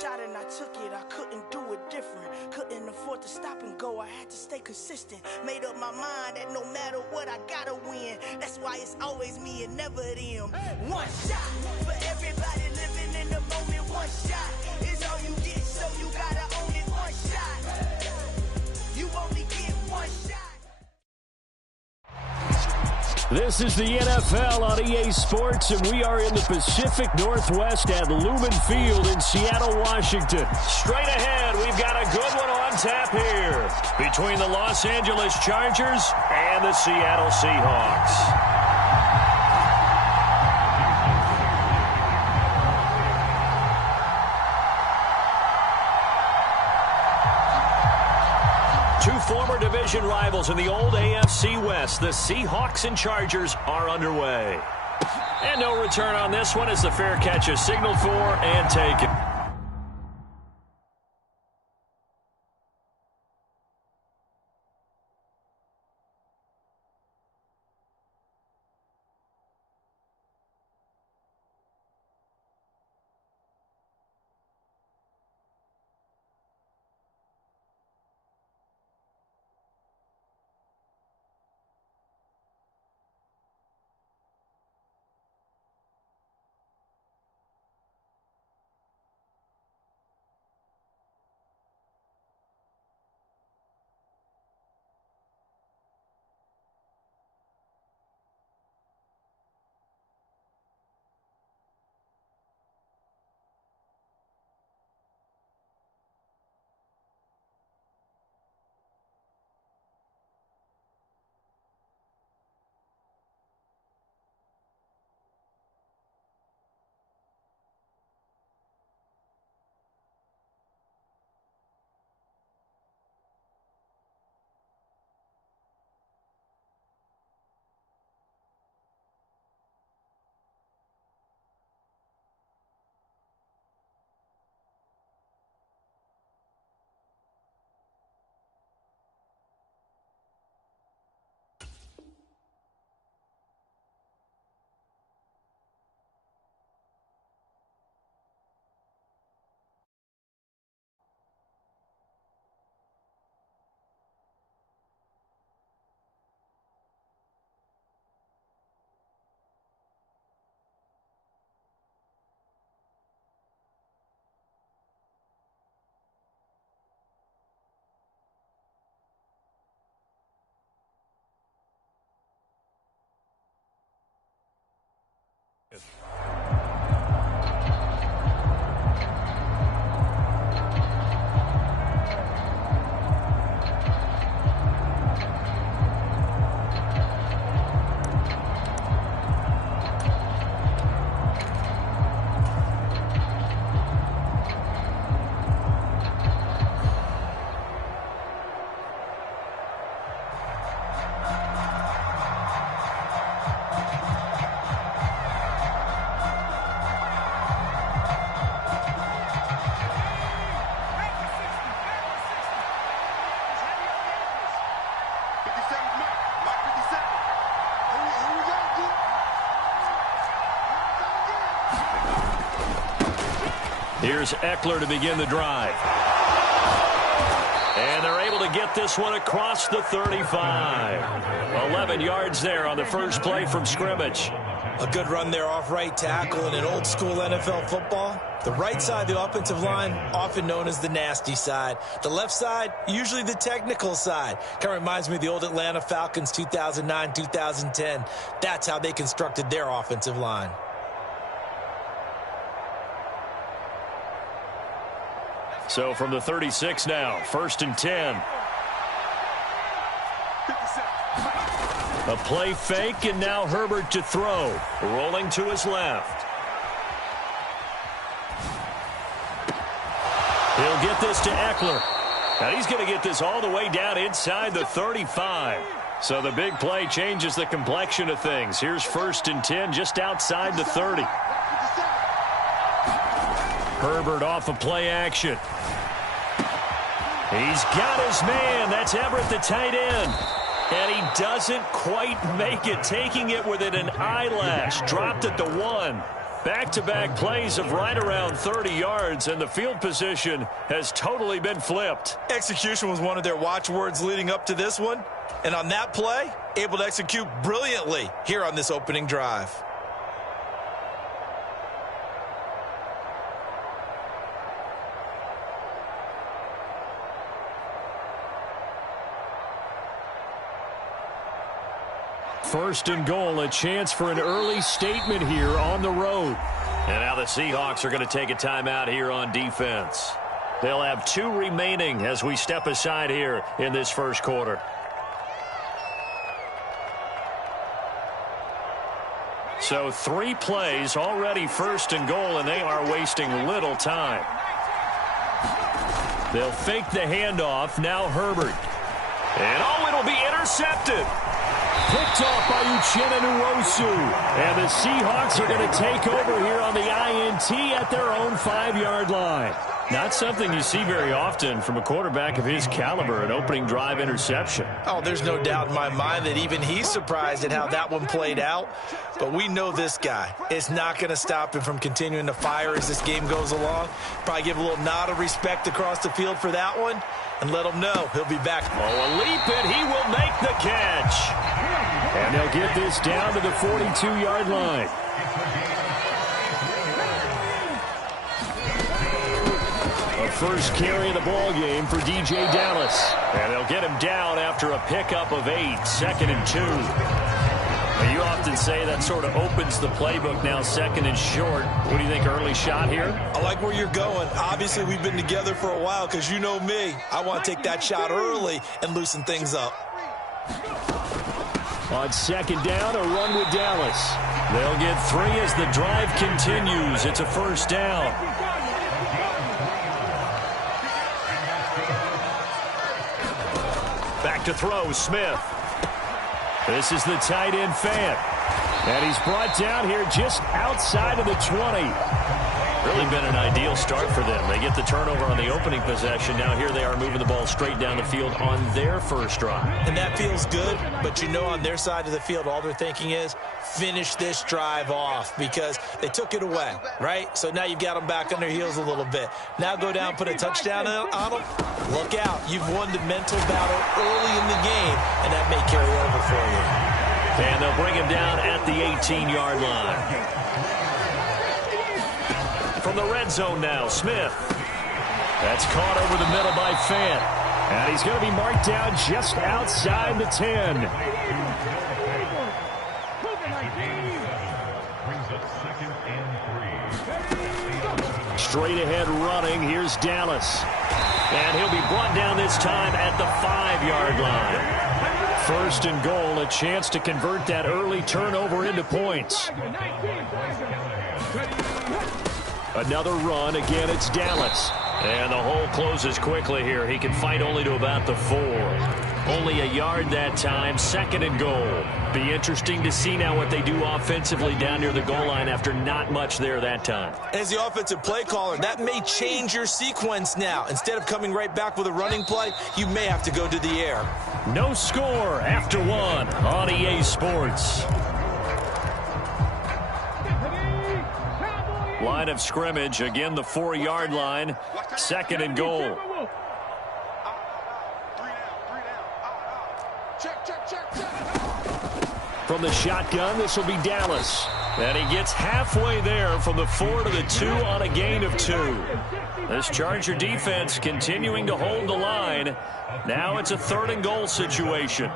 shot and I took it, I couldn't do it different. Couldn't afford to stop and go, I had to stay consistent. Made up my mind that no matter what, I gotta win. That's why it's always me and never them. One shot for everybody living in the moment. One shot is all you get, so you gotta own it. One shot, you only get one shot. This is the NFL on EA Sports, and we are in the Pacific Northwest at Lumen Field in Seattle, Washington. Straight ahead, we've got a good one on tap here between the Los Angeles Chargers and the Seattle Seahawks. Two former division rivals in the old AFC West, the Seahawks and Chargers, are underway. And no return on this one as the fair catch is signaled for and taken. Here's Eckler to begin the drive. And they're able to get this one across the 35. 11 yards there on the first play from scrimmage. A good run there off right tackle in an old-school NFL football. The right side of the offensive line, often known as the nasty side. The left side, usually the technical side. Kind of reminds me of the old Atlanta Falcons 2009-2010. That's how they constructed their offensive line. So from the 36 now, 1st and 10. A play fake, and now Herbert to throw. Rolling to his left. He'll get this to Eckler. And he's going to get this all the way down inside the 35. So the big play changes the complexion of things. Here's 1st and 10 just outside the 30. Herbert off of play action. He's got his man. That's Everett, the tight end. And he doesn't quite make it, taking it within an eyelash. Dropped at the 1. Back-to-back plays of right around 30 yards, and the field position has totally been flipped. Execution was one of their watchwords leading up to this one. And on that play, able to execute brilliantly here on this opening drive. First and goal, a chance for an early statement here on the road. And now the Seahawks are going to take a timeout here on defense. They'll have 2 remaining as we step aside here in this first quarter. So 3 plays already first and goal, and they are wasting little time. They'll fake the handoff. Now Herbert. And it'll be intercepted. Picked off by Uchenna Nwosu. And the Seahawks are going to take over here on the INT at their own 5-yard line. Not something you see very often from a quarterback of his caliber, an opening drive interception. Oh, there's no doubt in my mind that even he's surprised at how that one played out. But we know this guy is not going to stop him from continuing to fire as this game goes along. Probably give a little nod of respect across the field for that one and let him know he'll be back. Oh, a leap, and he will make the catch. And they'll get this down to the 42-yard line. A first carry of the ball game for DJ Dallas. And they'll get him down after a pickup of 8, 2nd and 2. You often say that sort of opens the playbook now, 2nd and short. What do you think, early shot here? I like where you're going. Obviously, we've been together for a while because you know me. I want to take that shot early and loosen things up. On 2nd down, a run with Dallas. They'll get 3 as the drive continues. It's a first down. Back to throw, Smith. This is the tight end, Fant. And he's brought down here just outside of the 20. Really been an ideal start for them. They get the turnover on the opening possession. Now here they are moving the ball straight down the field on their first drive. And that feels good, but you know on their side of the field all they're thinking is finish this drive off because they took it away, right? So now you've got them back on their heels a little bit. Now go down, put a touchdown on them. Look out. You've won the mental battle early in the game, and that may carry over for you. And they'll bring him down at the 18-yard line. From the red zone now, Smith. That's caught over the middle by Fant. And he's going to be marked down just outside the 10. Straight ahead running. Here's Dallas. And he'll be brought down this time at the 5-yard line. First and goal, a chance to convert that early turnover into points. Another run. Again, it's Dallas. And the hole closes quickly here. He can fight only to about the 4. Only a yard that time. 2nd and goal. Be interesting to see now what they do offensively down near the goal line after not much there that time. As the offensive play caller, that may change your sequence now. Instead of coming right back with a running play, you may have to go to the air. No score after 1 on EA Sports. Line of scrimmage, again the 4-yard line, 2nd and goal. From the shotgun, this will be Dallas. And he gets halfway there from the 4 to the 2 on a gain of 2. This Charger defense continuing to hold the line. Now it's a 3rd and goal situation.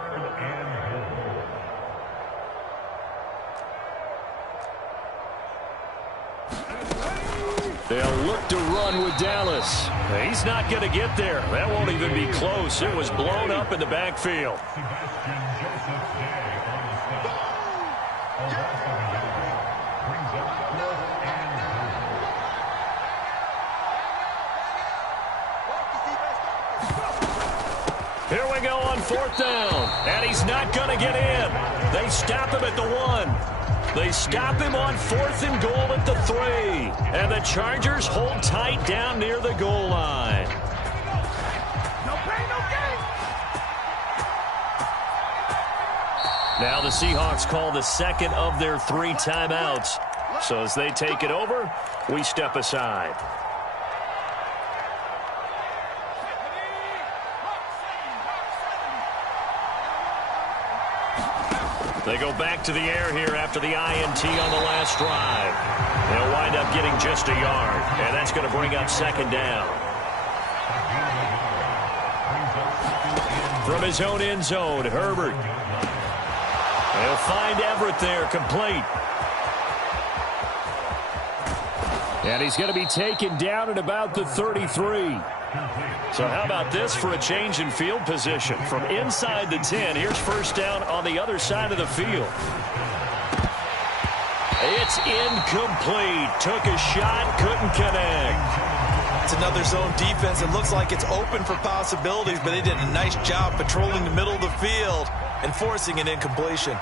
They'll look to run with Dallas. He's not going to get there. That won't even be close. It was blown up in the backfield. Here we go on 4th down. And he's not going to get in. They stop him at the 1. They stop him on 4th and goal at the 3. And the Chargers hold tight down near the goal line. No pain, no gain. Now the Seahawks call the 2nd of their 3 timeouts. So as they take it over, we step aside. They go back to the air here after the INT on the last drive. They'll wind up getting just a yard, and that's going to bring up second down. From his own end zone, Herbert. They'll find Everett there, complete. And he's going to be taken down at about the 33. So how about this for a change in field position? From inside the 10, here's first down on the other side of the field. It's incomplete. Took a shot, couldn't connect. It's another zone defense. It looks like it's open for possibilities, but they did a nice job patrolling the middle of the field and forcing an incompletion.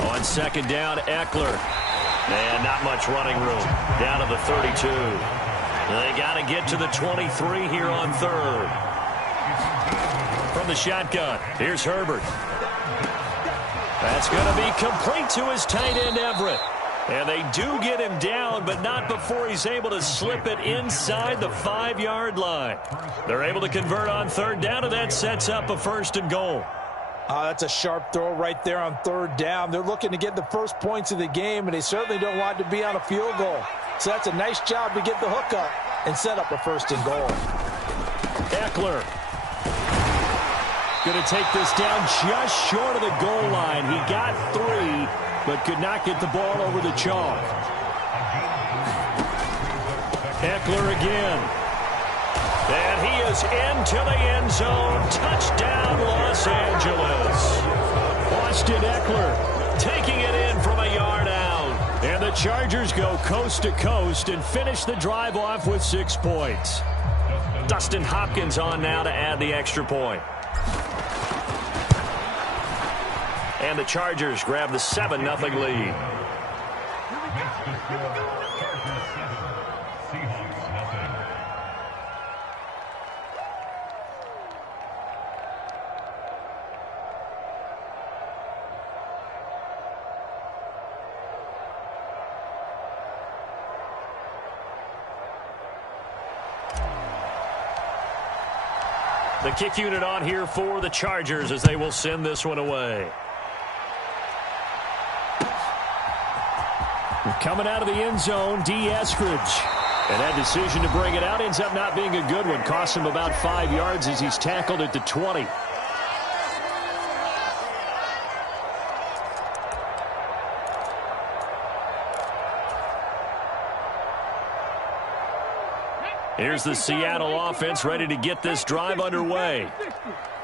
On second down, Eckler. And not much running room. Down to the 32. They got to get to the 23 here on third. From the shotgun, here's Herbert. That's going to be complete to his tight end, Everett. And they do get him down, but not before he's able to slip it inside the 5-yard line. They're able to convert on third down, and that sets up a first and goal. That's a sharp throw right there on third down. They're looking to get the first points of the game, and they certainly don't want to be on a field goal. So that's a nice job to get the hook up and set up a first and goal. Eckler going to take this down just short of the goal line. He got 3, but could not get the ball over the chalk. Eckler again. And he is into the end zone. Touchdown, Los Angeles. Austin Eckler taking it in from a yard out. And the Chargers go coast to coast and finish the drive off with 6 points. Dustin Hopkins on now to add the extra point. And the Chargers grab the 7-0 lead. The kick unit on here for the Chargers as they will send this one away. Coming out of the end zone, D. Eskridge. And that decision to bring it out ends up not being a good one. Cost him about 5 yards as he's tackled at the 20. Here's the Seattle offense ready to get this drive underway.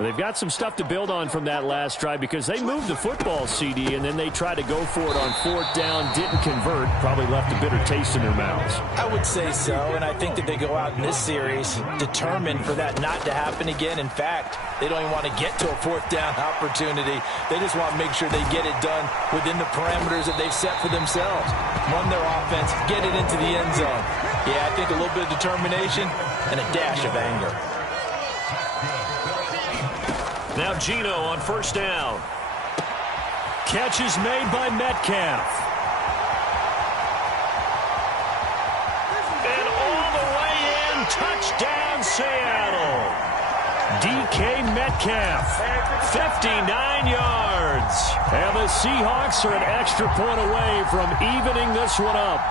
They've got some stuff to build on from that last drive because they moved the football, CD, and then they tried to go for it on fourth down, didn't convert, probably left a bitter taste in their mouths. I would say so, and I think that they go out in this series determined for that not to happen again. In fact, they don't even want to get to a fourth down opportunity. They just want to make sure they get it done within the parameters that they've set for themselves. Run their offense, get it into the end zone. Yeah, I think a little bit of determination and a dash of anger. Now Geno on first down. Catch is made by Metcalf. And all the way in, touchdown Seattle. DK Metcalf, 59 yards. And the Seahawks are an extra point away from evening this one up.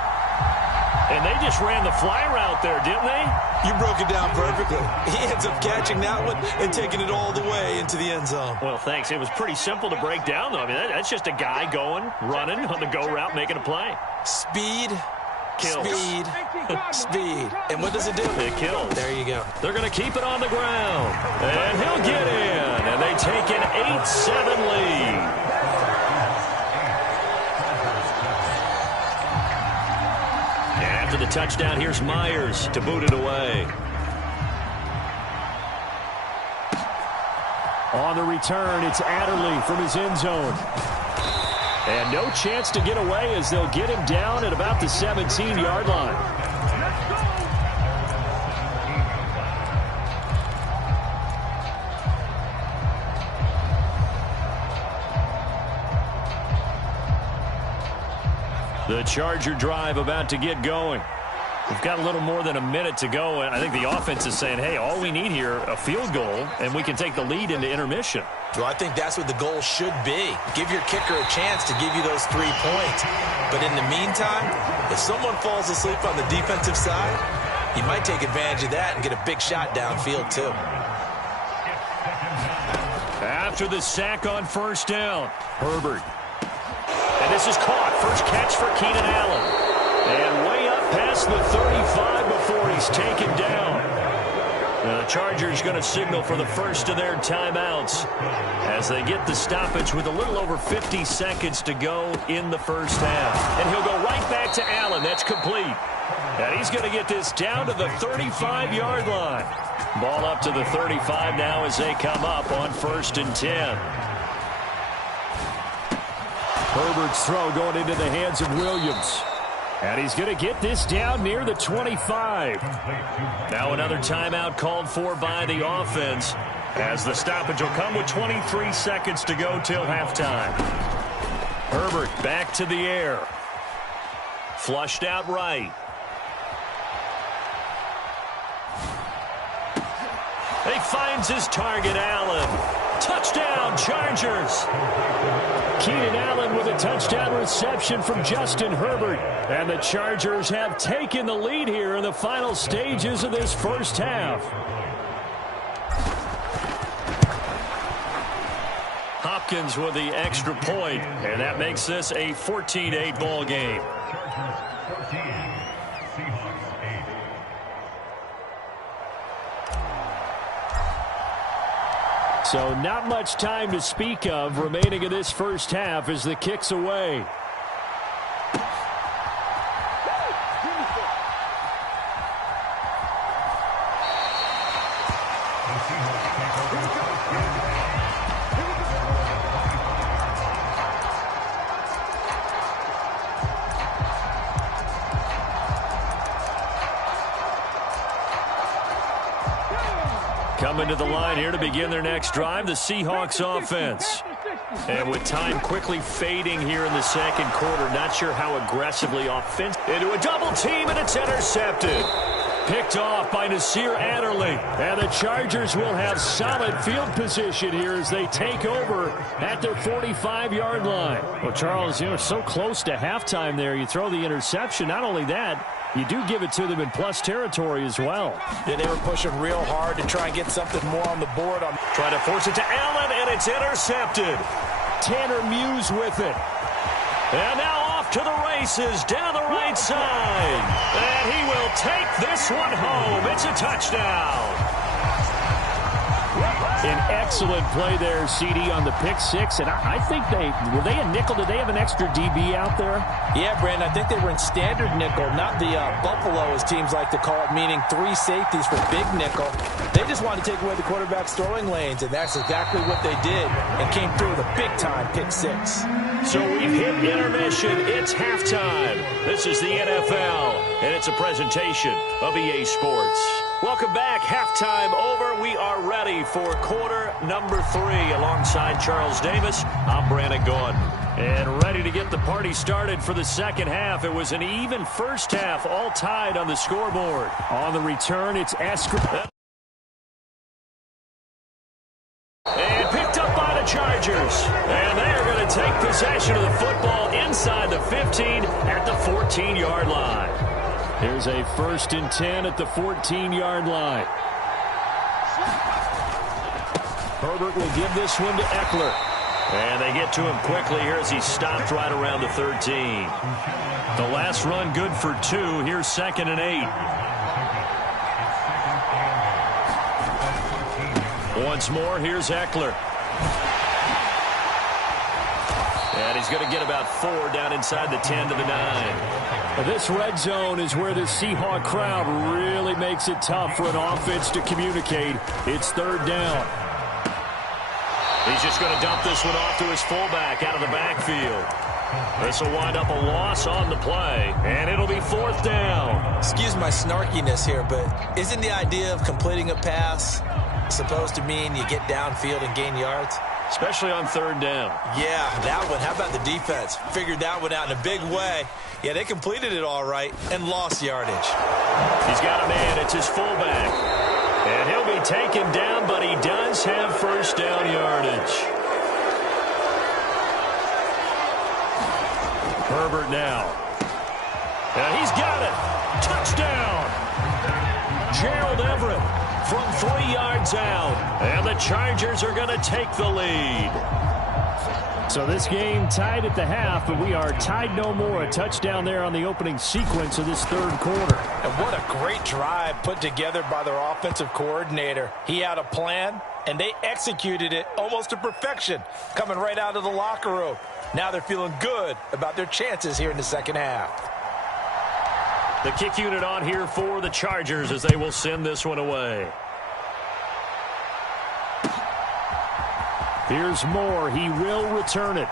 And they just ran the fly route there, didn't they? You broke it down perfectly. He ends up catching that one and taking it all the way into the end zone. Well, thanks. It was pretty simple to break down, though. I mean, that's just a guy going, running on the go route, making a play. Speed, kills. Speed, speed. And what does it do? It kills. There you go. They're going to keep it on the ground. And he'll get in. And they take an 8-7 lead. After the touchdown, here's Myers to boot it away. On the return, it's Adderley from his end zone. And no chance to get away as they'll get him down at about the 17-yard line. The Charger drive about to get going. We've got a little more than a minute to go, and I think the offense is saying, hey, all we need here, a field goal, and we can take the lead into intermission. Well, I think that's what the goal should be. Give your kicker a chance to give you those 3 points. But in the meantime, if someone falls asleep on the defensive side, you might take advantage of that and get a big shot downfield, too. After the sack on first down, Herbert. And this is caught. First catch for Keenan Allen. And way up past the 35 before he's taken down. Now the Chargers going to signal for the first of their timeouts as they get the stoppage with a little over 50 seconds to go in the first half. And he'll go right back to Allen. That's complete. And he's going to get this down to the 35-yard line. Ball up to the 35 now as they come up on 1st and 10. Herbert's throw going into the hands of Williams. And he's going to get this down near the 25. Now another timeout called for by the offense as the stoppage will come with 23 seconds to go till halftime. Herbert back to the air. Flushed out right. He finds his target, Allen. Touchdown, Chargers. Keenan Allen with a touchdown reception from Justin Herbert. And the Chargers have taken the lead here in the final stages of this first half. Hopkins with the extra point, and that makes this a 14-8 ball game. So not much time to speak of remaining in this first half as the kick's away. Coming to the line here to begin their next drive, the Seahawks offense. And with time quickly fading here in the second quarter, not sure how aggressively offensive. Into a double team, and it's intercepted. Picked off by Nasir Adderley. And the Chargers will have solid field position here as they take over at their 45-yard line. Well, Charles, you know, so close to halftime there. You throw the interception. Not only that, you do give it to them in plus territory as well. Yeah, they were pushing real hard to try and get something more on the board. Trying to force it to Allen, and it's intercepted. Tanner Muse with it. And now off to the races down the right side. And he will take this one home. It's a touchdown. An excellent play there, CD, on the pick six. And I think were they a nickel? Did they have an extra DB out there? Yeah, Brandon, I think they were in standard nickel, not the Buffalo, as teams like to call it, meaning 3 safeties for big nickel. They just wanted to take away the quarterback's throwing lanes, and that's exactly what they did, and came through with a big-time pick six. So we've hit intermission. It's halftime. This is the NFL, and it's a presentation of EA Sports. Welcome back. Halftime over. We are ready for quarter number 3. Alongside Charles Davis, I'm Brandon Gaudin. And ready to get the party started for the second half. It was an even first half, all tied on the scoreboard. On the return, it's Esker. And picked up by the Chargers. And they are going to take possession of the football inside the 15 at the 14-yard line. There's a 1st and 10 at the 14-yard line. Herbert will give this one to Eckler. And they get to him quickly here as he's stopped right around the 13. The last run good for 2. Here's 2nd and 8. Once more, here's Eckler. And he's going to get about 4 down inside the 10 to the 9. This red zone is where the Seahawk crowd really makes it tough for an offense to communicate. It's 3rd down. He's just going to dump this one off to his fullback out of the backfield. This will wind up a loss on the play, and it'll be 4th down. Excuse my snarkiness here, but isn't the idea of completing a pass supposed to mean you get downfield and gain yards? Especially on 3rd down. Yeah, that one. How about the defense? Figured that one out in a big way. Yeah, they completed it all right and lost yardage. He's got a man. It's his fullback. And he'll be taken down, but he does have first down yardage. Herbert now. And he's got it. Touchdown. Gerald Everett from 3 yards out. And the Chargers are going to take the lead. So this game tied at the half, but we are tied no more. A touchdown there on the opening sequence of this third quarter. And what a great drive put together by their offensive coordinator. He had a plan, and they executed it almost to perfection, coming right out of the locker room. Now they're feeling good about their chances here in the second half. The kick unit on here for the Chargers as they will send this one away. Here's Moore. He will return it.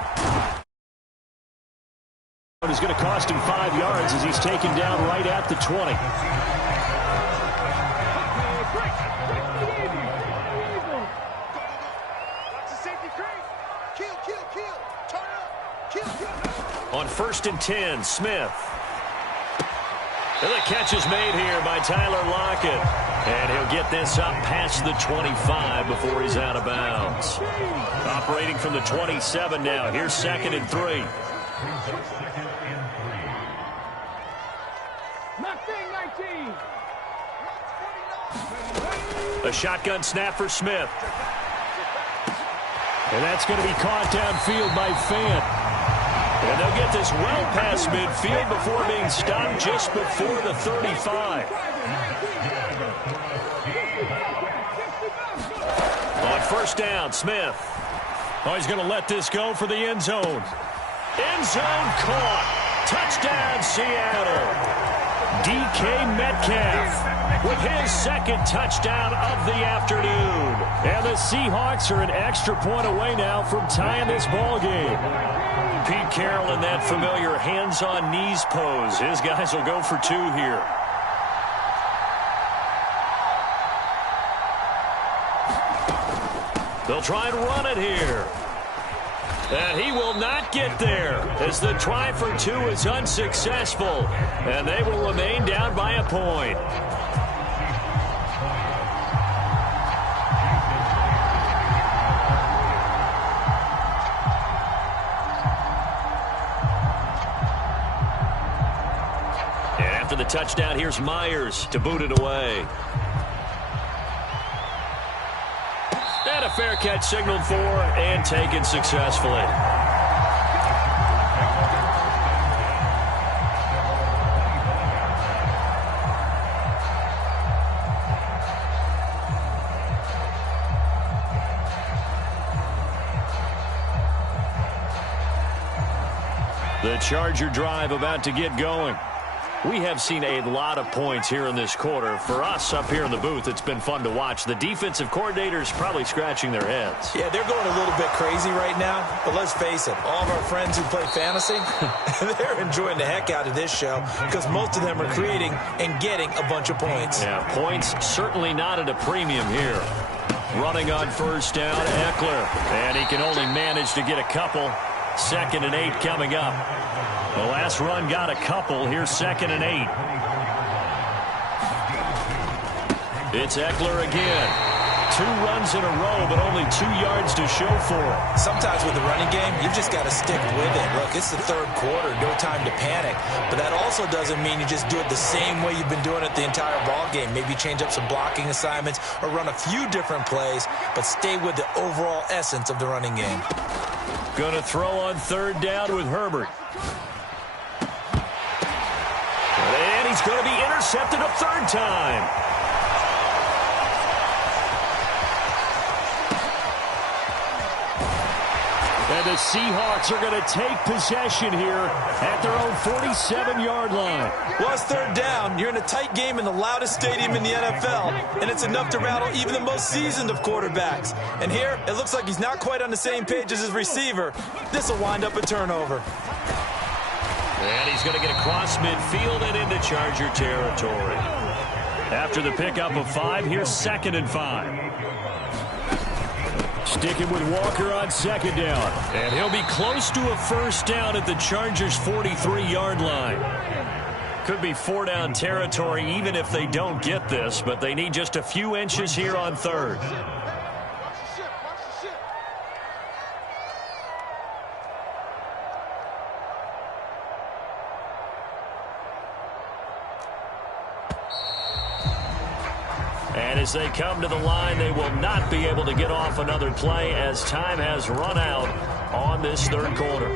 It's going to cost him 5 yards as he's taken down right at the 20. On 1st and 10, Smith. And the catch is made here by Tyler Lockett. And he'll get this up past the 25 before he's out of bounds. Operating from the 27 now. Here's 2nd and 3. A shotgun snap for Smith. And that's going to be caught downfield by Fant. And they'll get this well past midfield before being stopped just before the 35. On 1st down, Smith. Oh, he's going to let this go for the end zone. End zone caught. Touchdown, Seattle. DK Metcalf with his 2nd touchdown of the afternoon. And the Seahawks are an extra point away now from tying this ball game. Pete Carroll in that familiar hands-on knees pose. His guys will go for 2 here. They'll try and run it here. And he will not get there as the try for 2 is unsuccessful. And they will remain down by a point. And after the touchdown, here's Myers to boot it away. And a fair catch signaled for and taken successfully. The Charger drive about to get going. We have seen a lot of points here in this quarter. For us up here in the booth, it's been fun to watch. The defensive coordinators probably scratching their heads. Yeah, they're going a little bit crazy right now. But let's face it, all of our friends who play fantasy, they're enjoying the heck out of this show because most of them are creating and getting a bunch of points. Yeah, points certainly not at a premium here. Running on 1st down, Eckler. And he can only manage to get a couple. 2nd and 8 coming up. The last run got a couple. Here's 2nd and 8. It's Eckler again. 2 runs in a row, but only 2 yards to show for it. Sometimes with the running game, you've just got to stick with it. Look, it's the 3rd quarter. No time to panic. But that also doesn't mean you just do it the same way you've been doing it the entire ball game. Maybe change up some blocking assignments or run a few different plays, but stay with the overall essence of the running game. Going to throw on 3rd down with Herbert. And he's going to be intercepted a 3rd time. And the Seahawks are going to take possession here at their own 47-yard line. Well, it's 3rd down. You're in a tight game in the loudest stadium in the NFL, and it's enough to rattle even the most seasoned of quarterbacks. And here, it looks like he's not quite on the same page as his receiver. This will wind up a turnover. And he's going to get across midfield and into Charger territory. After the pickup of 5, here's 2nd and 5. sticking with Walker on second down. And he'll be close to a first down at the Chargers' 43-yard line. Could be four-down territory even if they don't get this, but they need just a few inches here on third. And as they come to the line, they will not be able to get off another play as time has run out on this third quarter.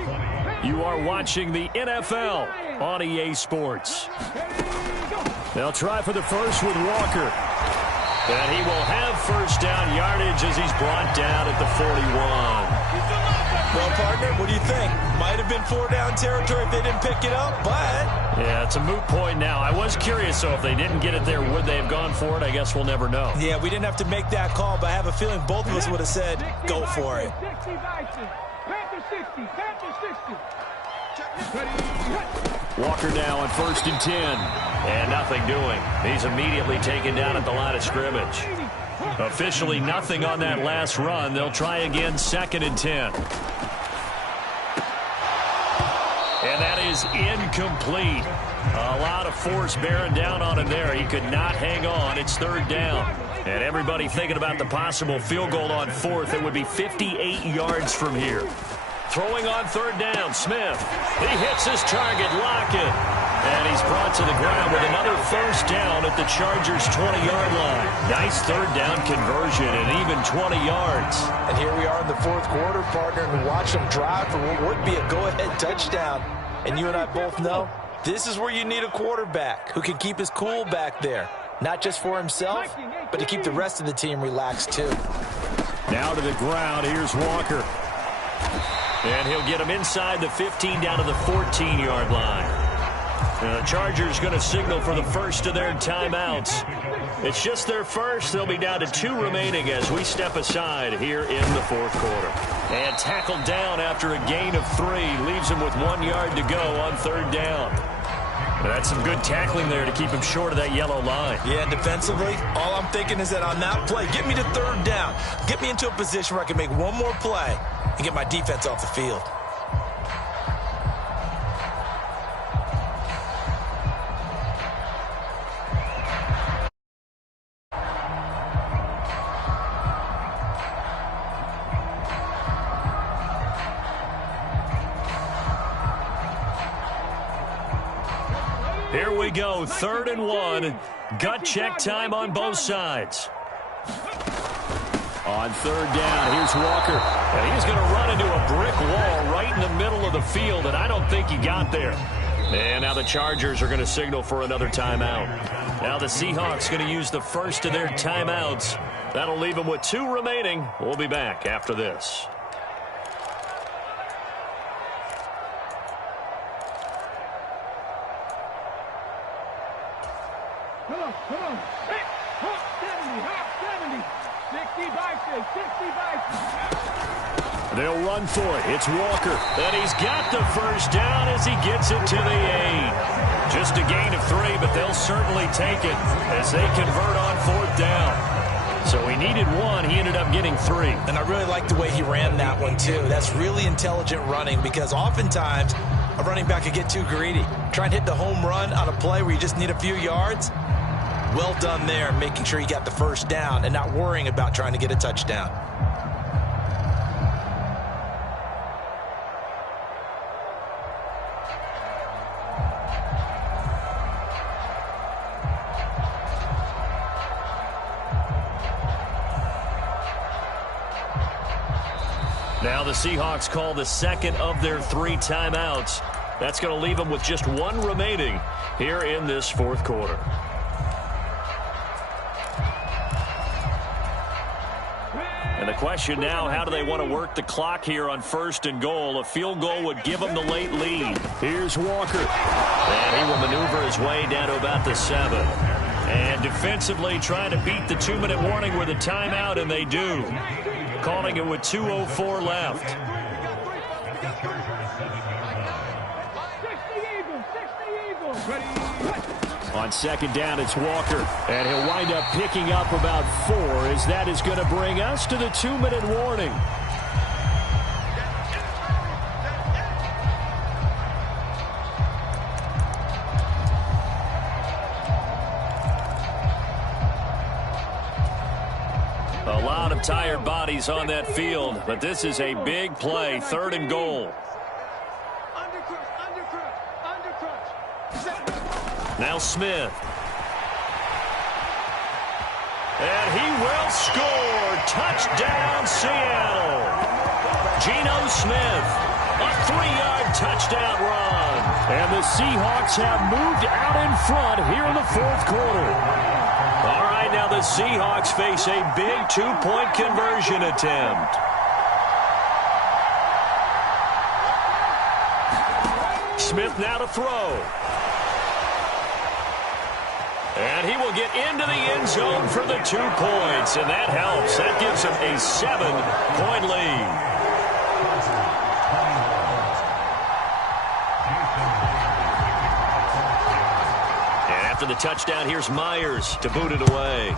You are watching the NFL on EA Sports. They'll try for the first with Walker. And he will have first down yardage as he's brought down at the 41. Well, partner, what do you think? Might have been four-down territory if they didn't pick it up, but... Yeah, it's a moot point now. I was curious, so if they didn't get it there, would they have gone for it? I guess we'll never know. Yeah, we didn't have to make that call, but I have a feeling both of us would have said, go for it. Walker now on 1st and 10. And nothing doing. He's immediately taken down at the line of scrimmage. Officially nothing on that last run. They'll try again 2nd and 10. And that is incomplete. A lot of force bearing down on him there. He could not hang on. It's 3rd down. And everybody thinking about the possible field goal on 4th. It would be 58 yards from here. Throwing on 3rd down, Smith. He hits his target, Lockett. And he's brought to the ground with another first down at the Chargers' 20-yard line. Nice 3rd down conversion and even 20 yards. And here we are in the 4th quarter, partner, and watch them drive for what would be a go-ahead touchdown. And you and I both know this is where you need a quarterback who can keep his cool back there. Not just for himself, but to keep the rest of the team relaxed too. Now to the ground, here's Walker. And he'll get him inside the 15 down to the 14-yard line. And the Chargers going to signal for the first of their timeouts. It's just their first. They'll be down to 2 remaining as we step aside here in the 4th quarter. And tackled down after a gain of 3. Leaves him with 1 yard to go on 3rd down. That's some good tackling there to keep him short of that yellow line. Yeah, defensively, all I'm thinking is that on that play, get me to 3rd down. Get me into a position where I can make one more play and get my defense off the field. Here we go, 3rd and 1. Gut check time on both sides. On 3rd down, here's Walker. And he's going to run into a brick wall right in the middle of the field, and I don't think he got there. And now the Chargers are going to signal for another timeout. Now the Seahawks going to use the first of their timeouts. That'll leave them with 2 remaining. We'll be back after this. Come on. Hey, hop 70. 60 by 6. They'll run for it. It's Walker. And he's got the first down as he gets it to the 8. Just a gain of 3, but they'll certainly take it as they convert on 4th down. So he needed 1. He ended up getting 3. And I really like the way he ran that one, too. That's really intelligent running because oftentimes a running back could get too greedy. Try and hit the home run on a play where you just need a few yards. Well done there, making sure he got the first down and not worrying about trying to get a touchdown. Now the Seahawks call the second of their 3 timeouts. That's going to leave them with just 1 remaining here in this 4th quarter. And the question now, how do they want to work the clock here on 1st and goal? A field goal would give them the late lead. Here's Walker. And he will maneuver his way down to about the 7. And defensively trying to beat the 2-minute warning with a timeout, and they do. Calling it with 2:04 left. 60 Eagles. Ready. On second down, it's Walker. And he'll wind up picking up about 4 as that is going to bring us to the 2-minute warning. A lot of tired bodies on that field, but this is a big play, 3rd and goal. Now Smith. And he will score. Touchdown, Seattle. Geno Smith, a 3-yard touchdown run. And the Seahawks have moved out in front here in the 4th quarter. All right, now the Seahawks face a big 2-point conversion attempt. Smith now to throw. And he will get into the end zone for the 2 points, and that helps. That gives him a 7-point lead. And after the touchdown, here's Myers to boot it away.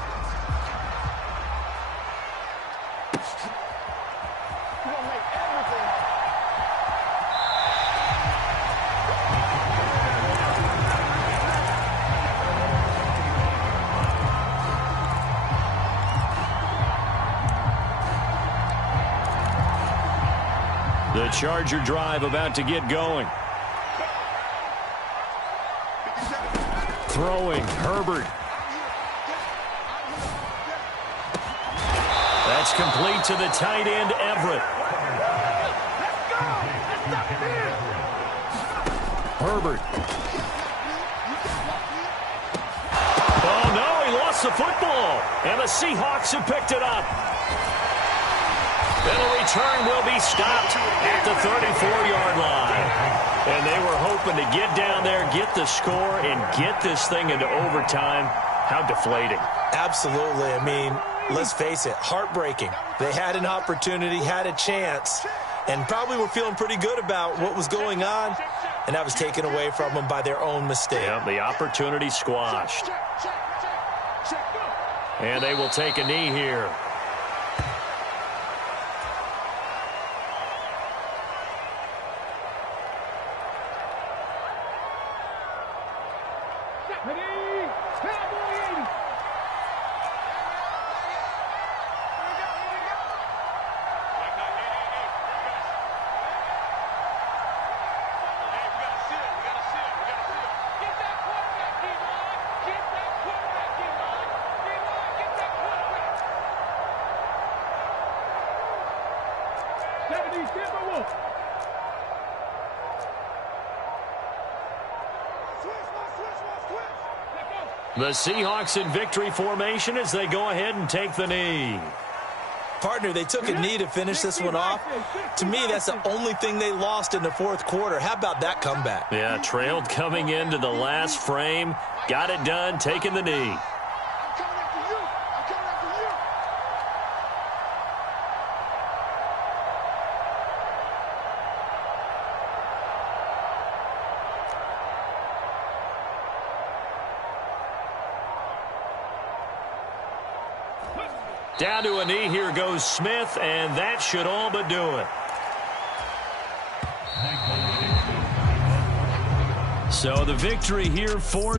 The Charger drive about to get going. Throwing, Herbert. That's complete to the tight end, Everett. Herbert. Oh, no, he lost the football. And the Seahawks have picked it up. And the return will be stopped at the 34-yard line. And they were hoping to get down there, get the score, and get this thing into overtime. How deflating. Absolutely. I mean, let's face it, heartbreaking. They had an opportunity, had a chance, and probably were feeling pretty good about what was going on, and that was taken away from them by their own mistake. Yeah, the opportunity squashed. And they will take a knee here. The Seahawks in victory formation as they go ahead and take the knee. Partner, they took a knee to finish this one off. To me, that's the only thing they lost in the 4th quarter. How about that comeback? Yeah, trailed coming into the last frame. Got it done, taking the knee. Down to a knee, here goes Smith, and that should all but do it. So the victory here for...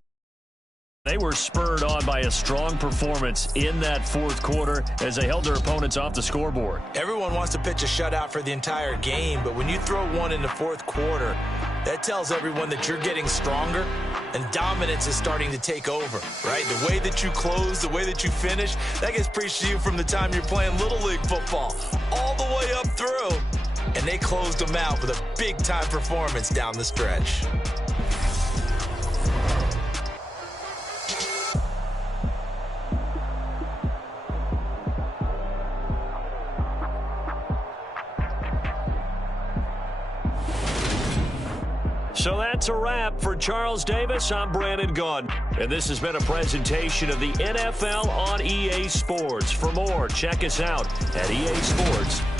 They were spurred on by a strong performance in that 4th quarter as they held their opponents off the scoreboard. Everyone wants to pitch a shutout for the entire game, but when you throw one in the 4th quarter, that tells everyone that you're getting stronger and dominance is starting to take over, right? The way that you close, the way that you finish, that gets preached to you from the time you're playing Little League football all the way up through. And they closed them out with a big-time performance down the stretch. So that's a wrap for Charles Davis. I'm Brandon Gaudin, and this has been a presentation of the NFL on EA Sports. For more, check us out at EASports.com.